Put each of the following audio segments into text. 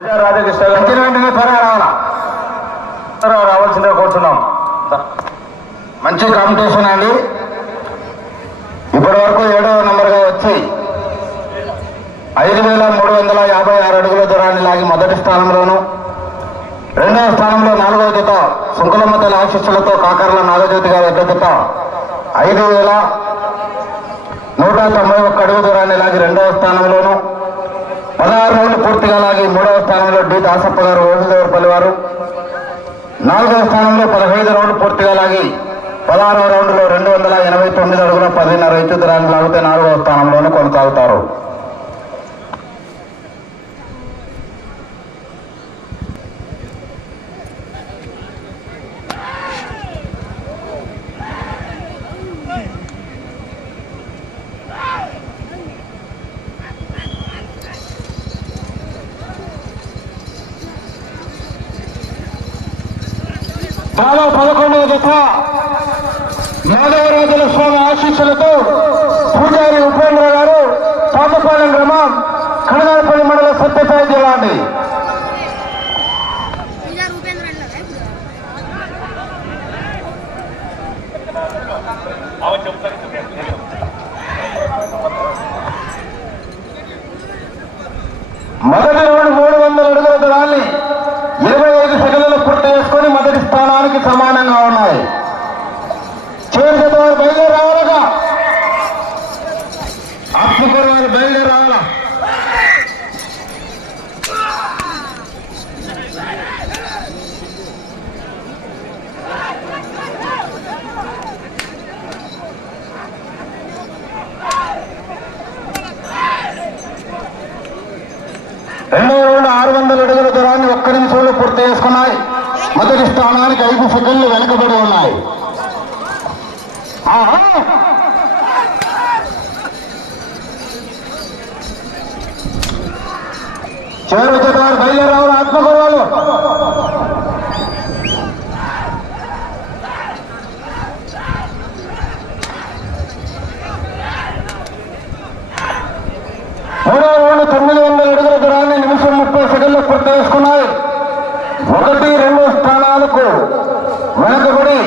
రాధాకృష్ణ వెంటనే త్వరగా రావాల్సిందిగా కోరుతున్నాం. మంచి కాంపిటీషన్ అండి. ఇప్పటి వరకు 7వ నంబర్గా వచ్చి 5,356 అడుగుల దూరాన్ని లాగి మొదటి స్థానంలోను, 2వ స్థానంలో 4వ జత సుంకులమ్మ తల్లి ఆశీస్సులతో కాకర్ల నాగజ్యోతి గారి ఎడ్ల జత 5,191 అడుగు దూరాన్ని లాగి 2వ స్థానంలోను, 16 రౌండ్లు పూర్తిగా లాగి 3వ స్థానంలో డి దాసప్ప గారు ఓజుదేవరపల్లి వారు, 4వ స్థానంలో 15 రౌండ్లు పూర్తిగా లాగి 16వ రౌండ్లో 289 అడుగుల 10.5 ఇంచు దూరాన్ని లాగితే 4వ స్థానంలోనూ కొనసాగుతారు. చాలా 11వ జత మాధవరాజుల స్వామి ఆశీస్సులతో పూజారి ఉపేంద్ర గారు పాతపాలెం గ్రామం కనగానపల్లి మండల సత్యసాయి జిల్లా అండి. మొదటి రౌండ్ 300 అడుగుల దూరాన్ని 25 సెకండ్లలో పూర్తి చేసుకొని మొదటి స్థానానికి సమానంగా ఉన్నాయి. చివరి జత వారు బయలుదేరి రావాలగా, ఆత్మకూరు వారు బయలుదేరి రావాలా. రెండవ రౌండ్ 600 అడుగుల దూరాన్ని 1 నిమిషంలో పూర్తి చేసుకున్నాయి. మొదటి స్థానానికి 5 సెకండ్లు వెనుకబడి ఉన్నాయి. చివరి జత వారు బయలుదేరి రావాలి ఆత్మకూరు వాళ్ళు. మూడవ రౌండ్ 900 అడుగుల దూరాన్ని నిమిషం 30 సెకండ్లు పూర్తి చేసుకున్నాయి. 1, 2 స్థానాలకు వెనకబడి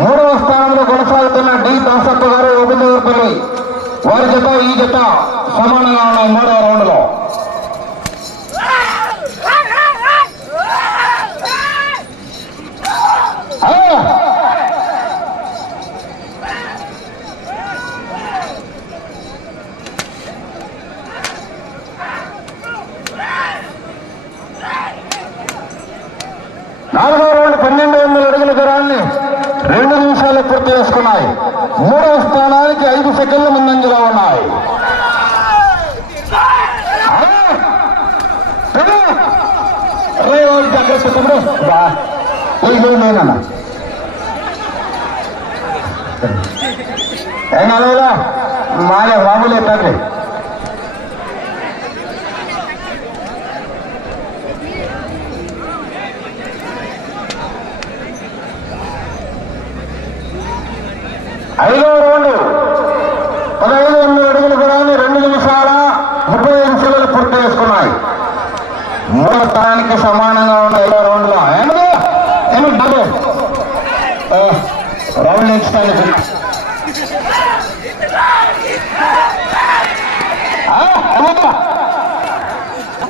3వ స్థానంలో కొనసాగుతున్న డి దాసప్ప గారు ఓబుదేవరపల్లి వారి జత ఈ జత సమానంగా ఉన్నాయి. 3వ రౌండ్ లో నాలుగవ రౌండ్ 1200 అడుగుల దూరాన్ని 2 నిమిషాలు పూర్తి చేసుకున్నాయి. 3వ స్థానానికి 5 సెకండ్ల ముందంజలో ఉన్నాయి. జాగ్రత్త తమ్ముడు, నేనన్నా ఏం అలా మాయ మామూలే తండ్రి. ఐదవ రౌండ్ 1500 అడుగుల దూరాన్ని 2 నిమిషాల 35 సెకండ్లు పూర్తి చేసుకున్నాయి. 3వ స్థానానికి సమానంగా ఉన్న 5వ రౌండ్ లో రౌండ్ నేర్చుకోండి.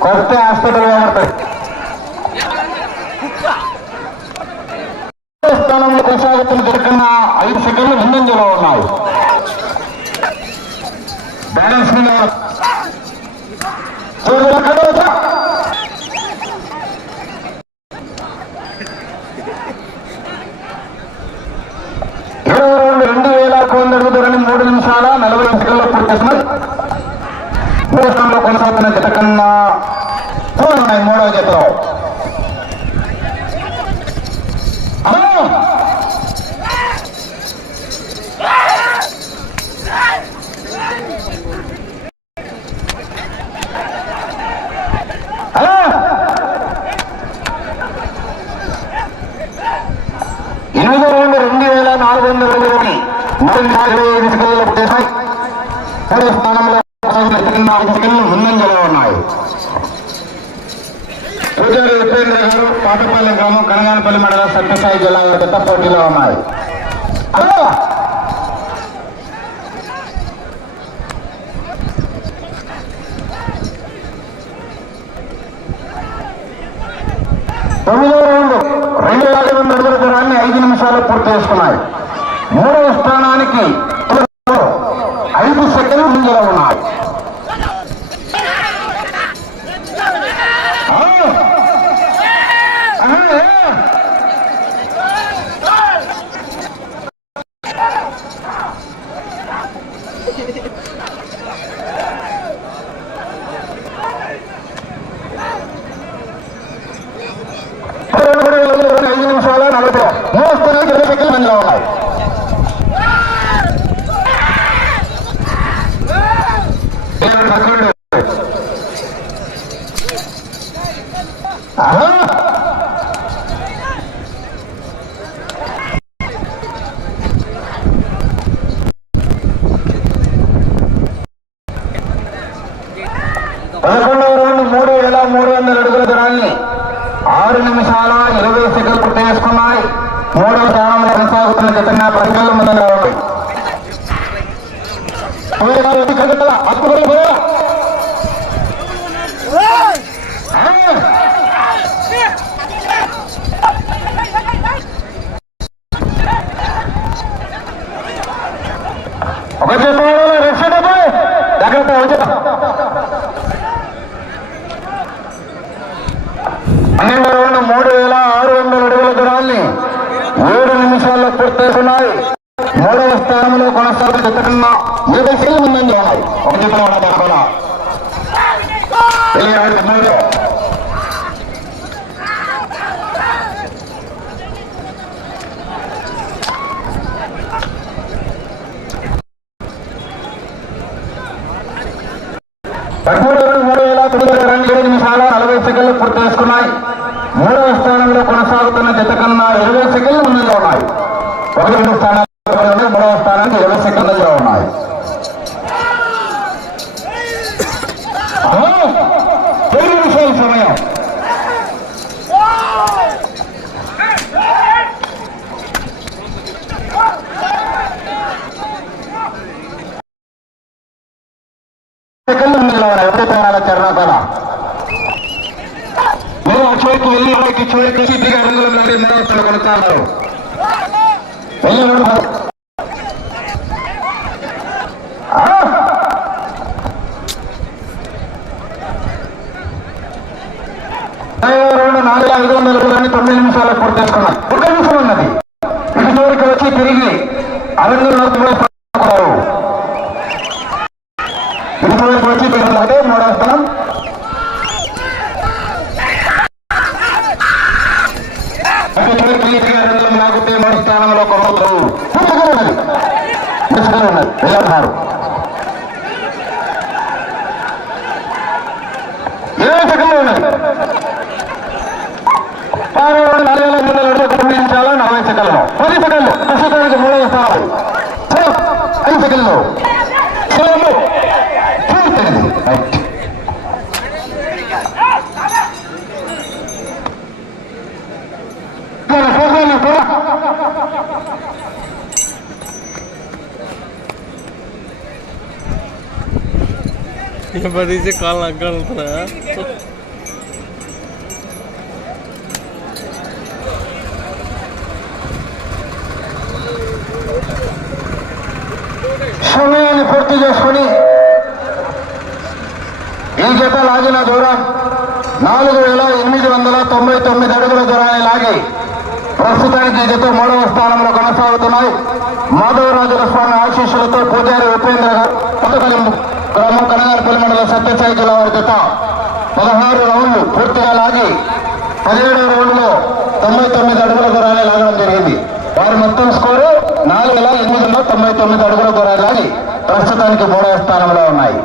కొత్త హాస్పిటల్ కనబడతాయి. స్థానంలో కొనసాగుతున్న జరగన్న 5 సెకండ్లు ముందంజలో ఉన్నాయి. బ్యాలెన్స్ మీద 2,100 అడుగుల దూరాన్ని 3 నిమిషాల 40 సెకండ్లో పూర్తి చేస్తున్నారు. 3వ స్థానంలో కొనసాగుతున్న జత కన్నా ఉన్నాయి. 3వ జతలో ఎనిమిదో రౌండ్ 2,400 అడుగులని 3 సెకండ్లు పూర్తి చేశాయి. 3వ స్థానంలో 4 సెకండ్లు ముందంజలో ఉన్నాయి. పూజారి ఉపేంద్ర గారు పాతపల్లి గ్రామం కనగానపల్లి మండలం సత్యసాయి జిల్లా జత పోటీలో ఉన్నాయి. తొమ్మిదవ రౌండ్ 2,500 అడుగుల దూరాన్ని 5 నిమిషాలు పూర్తి చేసుకున్నాయి. మూడవ స్థానానికి 5 సెకండ్లు ముందులో ఉన్నాయి. పదకొండవ రౌండ్ 3,300 అడుగుల దూరాన్ని 6 నిమిషాల 20 సెకండ్లు పూర్తి చేసుకున్నాయి. మూడవ స్థానంలో కొనసాగుతున్న జతన్న 10 సెకండ్ల ముందంగా ఉంది. ఒక జాగ్రత్త 12వ రౌండ్ 3,600 అడుగుల దూరాన్ని 7 నిమిషాల్లో పూర్తి చేసుకున్నాయి. మూడవ స్థానంలో కొనసాగుతున్న జత కన్నా 20 సెకండ్ల ముందంగా ఉన్నాయి. ఒక జత జరగకుండా నిమిషాల 40 సెకండ్లు పూర్తి చేసుకున్నాయి. మూడవ స్థానంలో కొనసాగుతున్న జత కన్నా 20 సెకండ్లు ముందుగా ఉన్నాయి. 1-2 స్థానాలు మూడవ స్థానానికి 20 సెకండ్లుగా ఉన్నాయి. 10 నిమిషాల సమయం. సెకండ్లు ముందుగా ఉన్నాయి. 1 ప్రాణాల చరణాల మీరు ఆ చోటుకు వెళ్ళి చివరికి దిగా రంగులు మూడవ కొనసాగారు. రెండు 4,500 అడుగులని 9 నిమిషాలు పూర్తి చేసుకున్నాం. 1 నిమిషం ఉన్నది. ఇటు చివరికి వచ్చి తిరిగి అరంగులు ఇటు చివరికి వచ్చి తిరిగి మూడవ స్థానం. నాకుతే 3 స్థానంలో కొనసాగుతారు. ఉన్నది వెళ్ళారు. 20 సెకండ్లు ఉన్నది. 4,500 నిమిషాలు 40 సెకండ్లు. 10 సెకండ్లు ప్రస్తుతానికి మూడవ స్థానం. 5 సెకండ్లు से काल लगता है. సమయాన్ని పూర్తి చేసుకుని ఈ జత లాగిన దూరం 4,899 అడుగుల దూరాన్ని లాగి ప్రస్తుతానికి ఈ జత మూడవ స్థానంలో కొనసాగుతున్నాయి. మాధవరాజుల స్వామి ఆశీస్సులతో పూజారి ఉపేంద్ర గారు కొత్తపల్లి గ్రామం కనగానపల్లి మండలం సత్యసాయి జిల్లా వారి జత 16 రౌండ్లు పూర్తిగా లాగి 17వ రౌండ్లో 99 అడుగుల దూరాన్ని లాగడం జరిగింది. వారి మొత్తం స్కోరు 4,899 అడుగుల దూరాన్ని లాగి ప్రస్తుతానికి మూడవ స్థానంలో ఉన్నాయి.